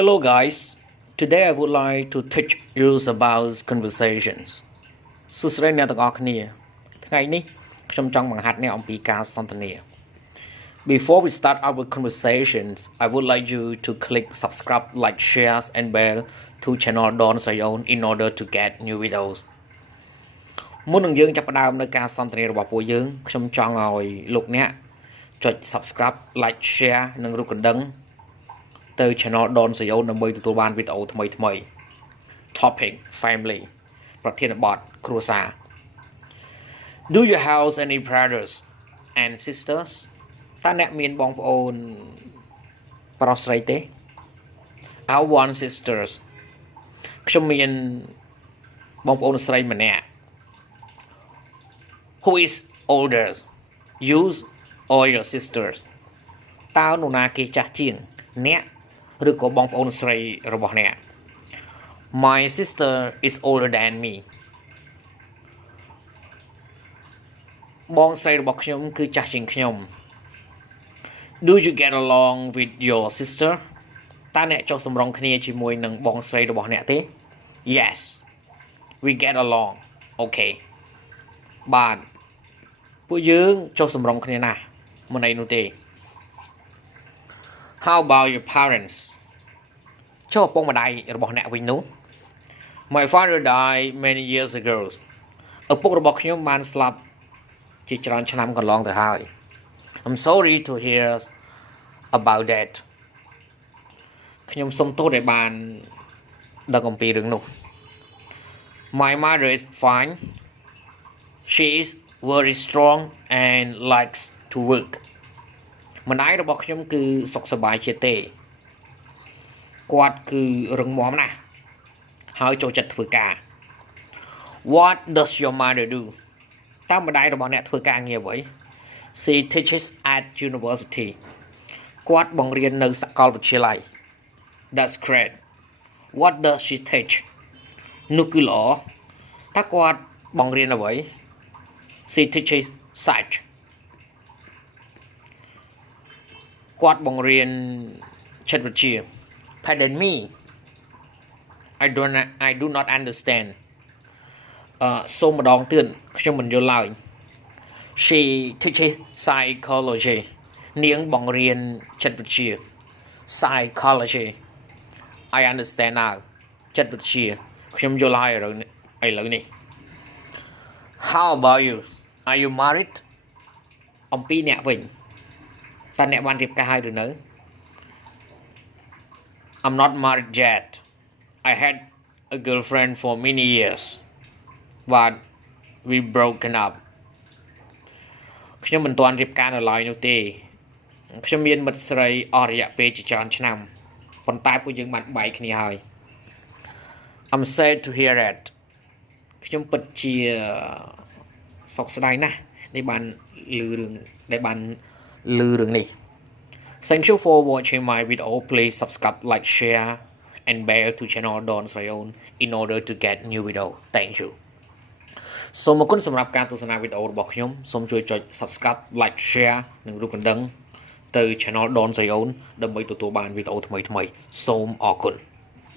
Hello guys, today I would like to teach you about conversations សួស្តីអ្នកទាំងអស់គ្នាថ្ងៃនេះខ្ញុំចង់បង្ហាត់អ្នកអំពីការសន្ទនា Before we start our conversations, I would like you to click subscribe, like, share and bell to channel Don Sreyoun in order to get new videos មុននឹងយើងចាប់ផ្ដើមនៅការសន្ទនារបស់ពួកយើងខ្ញុំចង់ឲ្យលោកអ្នកចុច subscribe, like, share និងរូបកណ្ដឹងទៅ channel Don Sreyoun ដើម្បីទទួលបានវីដេអូថ្មីៗ Topic Family ប្រធានបទគ្រួសារ Do you have any brothers and sisters តើអ្នកមានបងប្អូនប្រុសស្រីទេ I have one sisters ខ្ញុំមានបងប្អូនស្រីម្នាក់ Who is older you or your sisters តើនរណាគេចាស់ជាងអ្នកឬក៏បងប្អូនស្រីរបស់អ្នក My sister is older than me បងស្រីរបស់ខ្ញុំគឺចាស់ជាងខ្ញុំ Do you get along with your sister តើអ្នកចុះសម្រុងគ្នាជាមួយនឹងបងស្រីរបស់អ្នកទេ Yes we get along okay បាទពួកយើងចុះសម្រុងគ្នាណាស់មិនអីនោះទេ How about your parents ចុះឪពុកម្ដាយរបស់អ្នកវិញនោះ My father died many years ago ឪពុករបស់ខ្ញុំបានស្លាប់ជាច្រើនឆ្នាំកន្លងទៅហើយ I'm sorry to hear about that ខ្ញុំសូមទោសដែលបានដឹងអំពីរឿងនោះ My mother is fine she is very strong and likes to work ម្ដាយរបស់ខ្ញុំគឺសុខសប្បាយជាទេគាត់គឺរឹងមាំណាស់ហើយចូលចិត្តធ្វើការ What does your mother do តើម្ដាយរបស់អ្នកធ្វើការងារអ្វី She teaches at university គាត់បង្រៀននៅសាកលវិទ្យាល័យ That's great What does she teach នោះគឺល្អតើគាត់បង្រៀនអ្វី She teaches science គាត់បង្រៀនចិត្តវិទ្យា Pardon me I do not understand សូមម្ដងទៀតខ្ញុំមិនយល់ឡើយ She teaches psychology នាងបង្រៀនចិត្តវិទ្យា Psychology I understand now ចិត្តវិទ្យាខ្ញុំយល់ហើយឥឡូវនេះ How about you Are you married អំពីអ្នកវិញតើអ្នកបានរៀបការហើយឬនៅ I'm not married yet I had a girlfriend for many years but we broken up ខ្ញុំមិនទាន់រៀបការនៅឡើយនោះទេខ្ញុំមានមិត្តស្រីអស់រយៈពេលជាច្រើនឆ្នាំប៉ុន្តែពួកយើងបានបែកគ្នាហើយ I'm sad to hear that ខ្ញុំពិតជាសោកស្ដាយណាស់ដែលបានឮរឿងនេះ Thank you for watching my video. Please subscribe, like, share and bell to channel Don Sreyoun in order to get new video. Thank you. សូមអរគុណសម្រាប់ការទស្សនាវីដេអូរបស់ខ្ញុំសូមជួយចុច subscribe, like, share និងរូបកណ្ដឹងទៅ channel Don Sreyoun ដើម្បីទទួលបានវីដេអូថ្មីៗសូមអរគុណ